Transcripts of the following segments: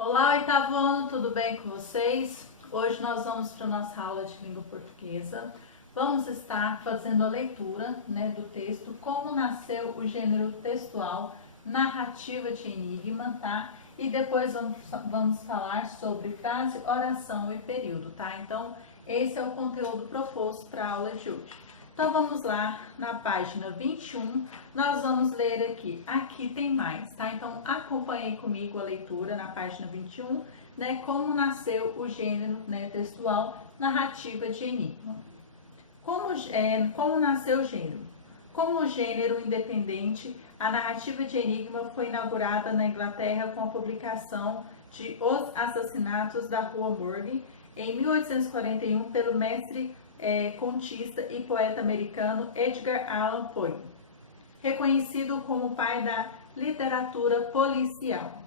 Olá, oitavo ano, tudo bem com vocês? Hoje nós vamos para a nossa aula de língua portuguesa. Vamos estar fazendo a leitura, do texto Como Nasceu o Gênero Textual, Narrativa de Enigma, tá? E depois vamos falar sobre frase, oração e período, tá? Então, esse é o conteúdo proposto para a aula de hoje. Então vamos lá, na página 21, nós vamos ler aqui tem mais, tá? Então acompanhem comigo a leitura na página 21, como nasceu o gênero, textual, narrativa de enigma. Como nasceu o gênero? Como gênero independente, a narrativa de enigma foi inaugurada na Inglaterra com a publicação de Os Assassinatos da Rua Morgue, em 1841, pelo mestre contista e poeta americano Edgar Allan Poe, reconhecido como o pai da literatura policial.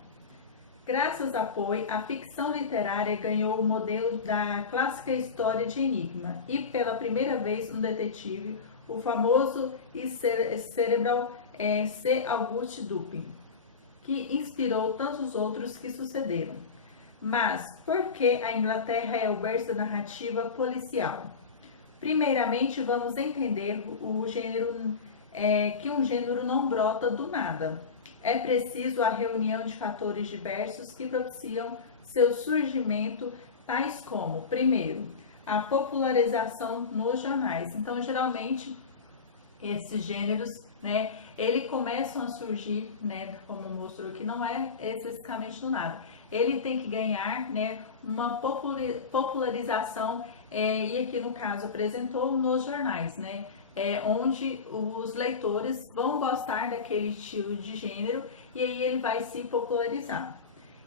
Graças a Poe, a ficção literária ganhou o modelo da clássica história de enigma e, pela primeira vez, um detetive, o famoso e cerebral C. Auguste Dupin, que inspirou tantos outros que sucederam. Mas por que a Inglaterra é o berço da narrativa policial? Primeiramente, vamos entender o gênero, que um gênero não brota do nada. É preciso a reunião de fatores diversos que propiciam seu surgimento, tais como, primeiro, a popularização nos jornais. Então, geralmente, esses gêneros, eles começam a surgir, como mostrou aqui, não é especificamente do nada. Ele tem que ganhar, uma popularização, e aqui no caso apresentou nos jornais, onde os leitores vão gostar daquele estilo de gênero e aí ele vai se popularizar.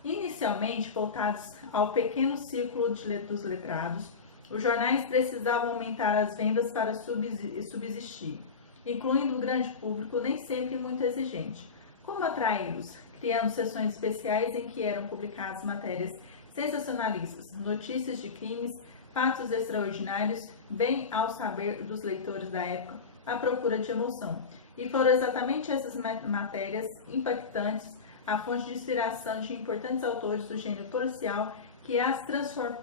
Inicialmente voltados ao pequeno círculo dos letrados, os jornais precisavam aumentar as vendas para subsistir, incluindo um grande público nem sempre muito exigente. Como atraí-los? Criando seções especiais em que eram publicadas matérias sensacionalistas, notícias de crimes, fatos extraordinários, bem ao saber dos leitores da época, à procura de emoção. E foram exatamente essas matérias impactantes, a fonte de inspiração de importantes autores do gênero policial, que as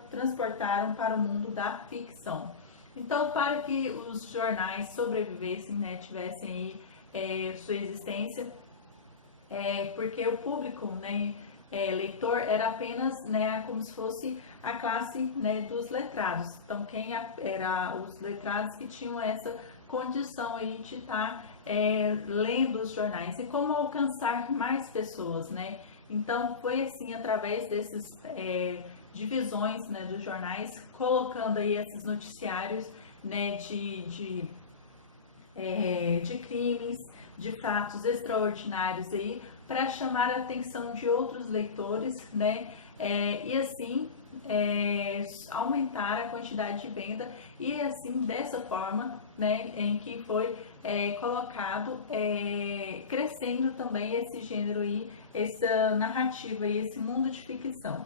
transportaram para o mundo da ficção. Então, para que os jornais sobrevivessem, tivessem aí sua existência, porque o público, leitor, era apenas, como se fosse a classe, dos letrados. Então, quem era os letrados que tinham essa condição aí de estar lendo os jornais. E como alcançar mais pessoas, Então, foi assim, através desses divisões, dos jornais, colocando aí esses noticiários, de crimes, de fatos extraordinários aí, para chamar a atenção de outros leitores, e assim aumentar a quantidade de venda e assim dessa forma, em que foi colocado, crescendo também esse gênero aí, essa narrativa e esse mundo de ficção.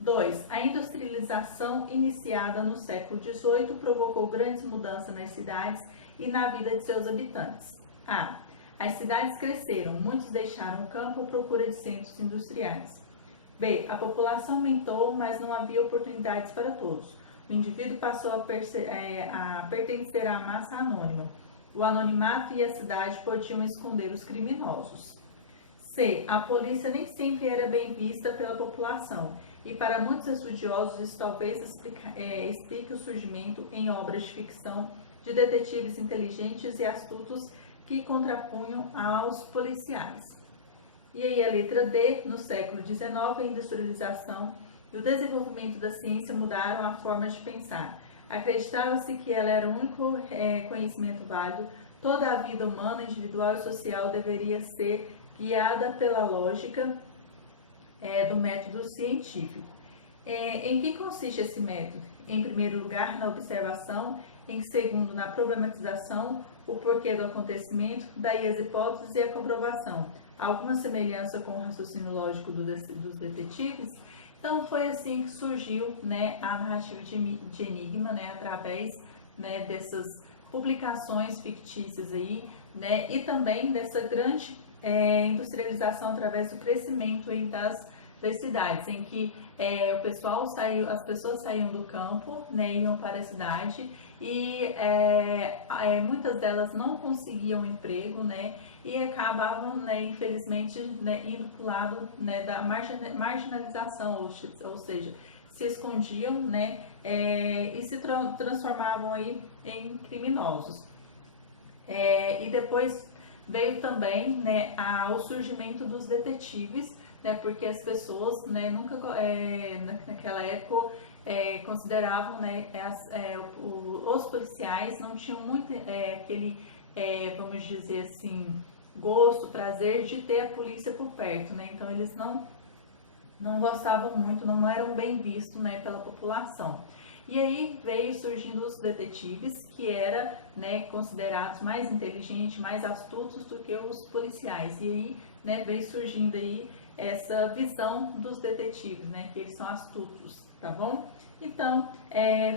2. A industrialização iniciada no século XVIII provocou grandes mudanças nas cidades e na vida de seus habitantes. As cidades cresceram, muitos deixaram o campo à procura de centros industriais. B. A população aumentou, mas não havia oportunidades para todos. O indivíduo passou a pertencer à massa anônima. O anonimato e a cidade podiam esconder os criminosos. C. A polícia nem sempre era bem vista pela população, e para muitos estudiosos isso talvez explique o surgimento em obras de ficção de detetives inteligentes e astutos que contrapunham aos policiais. E aí a letra D, no século XIX, a industrialização e o desenvolvimento da ciência mudaram a forma de pensar. Acreditava-se que ela era o único conhecimento válido, toda a vida humana, individual e social deveria ser guiada pela lógica do método científico. Em que consiste esse método? Em primeiro lugar, na observação, em segundo, na problematização, o porquê do acontecimento, daí as hipóteses e a comprovação. Alguma semelhança com o raciocínio lógico dos detetives? Então, foi assim que surgiu, a narrativa de enigma, através, dessas publicações fictícias aí, e também dessa grande industrialização através do crescimento aí das das cidades, em que as pessoas saíam do campo, né, iam para a cidade e muitas delas não conseguiam emprego, né, e acabavam, né, infelizmente, né, indo para o lado, né, da marginalização, ou seja, se escondiam, né, e se transformavam aí em criminosos. E depois veio também, né, o surgimento dos detetives, né, porque as pessoas, né, nunca, naquela época, consideravam, né, os policiais não tinham muito aquele, vamos dizer assim, gosto, prazer de ter a polícia por perto, né, então eles não gostavam muito, não eram bem vistos, né, pela população. E aí veio surgindo os detetives, que eram, né, considerados mais inteligentes, mais astutos do que os policiais. E aí, né, veio surgindo aí essa visão dos detetives, né, que eles são astutos, tá bom? Então,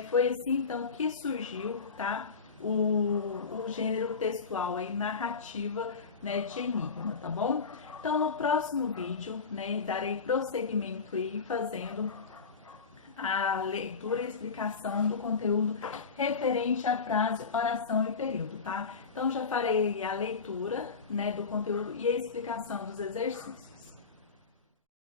foi assim então que surgiu, tá, o gênero textual aí, narrativa, né, de enigma, tá bom? Então, no próximo vídeo, né, darei prosseguimento aí fazendo a leitura e explicação do conteúdo referente à frase, oração e período, tá? Então, já farei a leitura, né, do conteúdo e a explicação dos exercícios.